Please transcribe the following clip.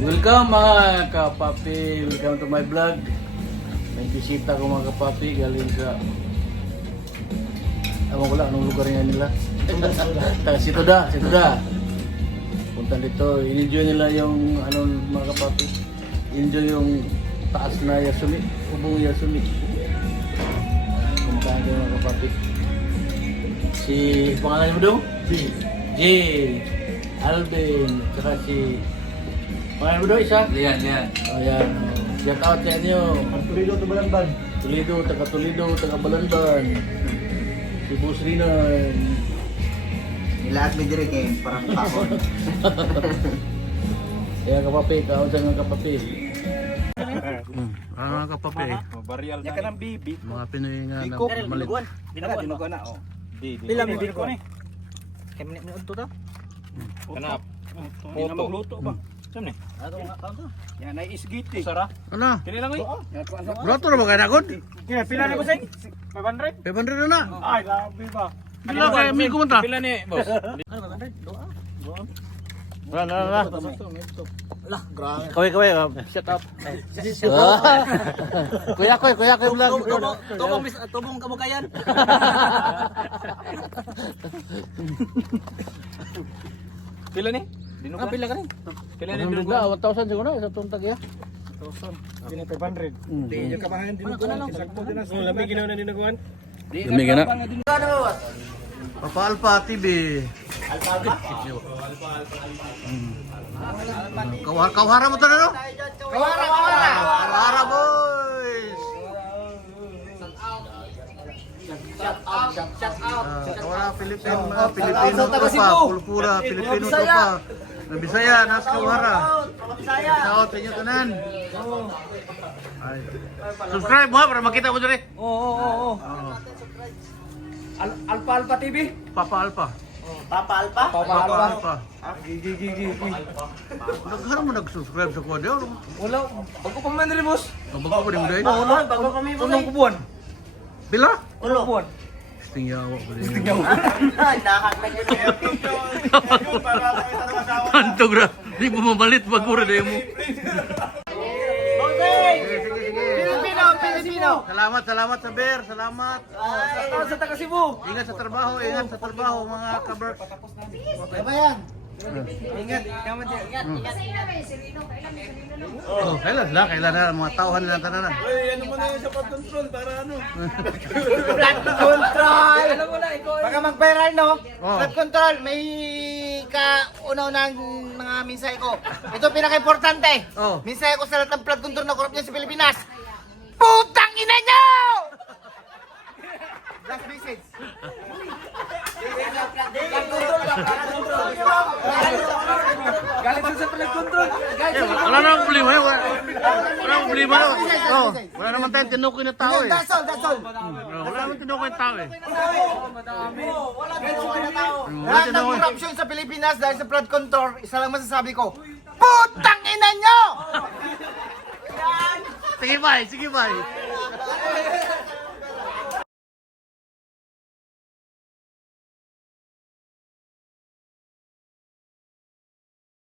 Welcome mga kapapi, welcome to my vlog. May bisita ko mga kapapi galing sa ewan ko lang anong lugar nga nila. Situda. Punta dito, enjoy nila yung ano mga kapapi. Enjoy yung taas na Yasumi, ubong Yasumi. Kumakain kayo mga kapapi. Si pangalan mo dong? Jay, Alvin, saka si pangalan mo dong isa? Lian. Oh yan, shout out sa inyo. Tulido to Balanban. Toledo, taga Balanban. Si Boss Rinan. Nilahat may direk eh, parang pakon. Kaya kapapi, kaon sa mga kapapi. Ano mga kapapi? Barial na. Yakan ang bibi. Mga Pinoy nga na Biko. malit. Dinuguan na oh. Pila may biko ni? Kaya minit to ta? Kanap. Hindi na magluto ba? Saan ni? Ato nga to. Yan ay isgiti. Sara. Ano? Kini lang oi. Broto na ba kayo nagod? Kaya pila na ko sing? 500? 500 na. Ay, grabe ba? Pila kayo may kumunta? Pila ni, boss? Ano 500? Doa. Wala. Lah, grabe. Kaway, shut up. Kuya ko vlog. Tubong kamukayan. Pila ni? Ah, pila ka rin. Pila ni Ang dinuguan? bigla, 1,000 siguro sa tuntag ya. 1,000. Pina 500. Di yung kabahan dinuguan. Sakto din na. Lamig ginawa na dinuguan. Dumi na. Papa Alpha TV. Alpha? Kawara mo to na no? Kawara boys! Kawara Pilipino tropa, Pulpura, Pilipino tropa. Bisaya, nas Kawara. Shout sa inyo tanan. Subscribe mo ha para makita mo dito. Oo. Alpha TV. Papa Alpha. Papa Alpha. Gigi. Nagharap mo nag-subscribe sa kuwa daw. Wala, bago pa man rin, boss. Bago pa rin mo dahil. Bago kami mo. Unang kubuan. Bila? Unang kubuan. Stingyawa ko rin. Nahak na yun. Antog ra. Di mo mamalit bagura dayo mo. Pilipino. Salamat sa Bear. Salamat. Sa taga Cebu. Ingat sa trabaho mga kaber. Ano yan? Ingat. Oh, kailan na mga tauhan nila tananan. Ano mo na yun sa flood control para ano? Flood control! Alam mo na, ikaw. Baka mag-viral, no? Oh. Flood control, may kauna-unang mga minsay ko. Ito pinaka-importante. Oh. Minsay ko sa lahat ng flood control na korupsyon sa Pilipinas. Putang ina nyo! Last message. Galing sa flood control. Wala na akong problema yun. Wala akong problema yun. Oh, wala naman tayong tinukoy na tao eh. That's all. Wala naman tinukoy na tao eh. Wala na tao. Lahat ng corruption sa Pilipinas dahil sa flood control, isa lang masasabi ko, putang ina nyo! Sige bye.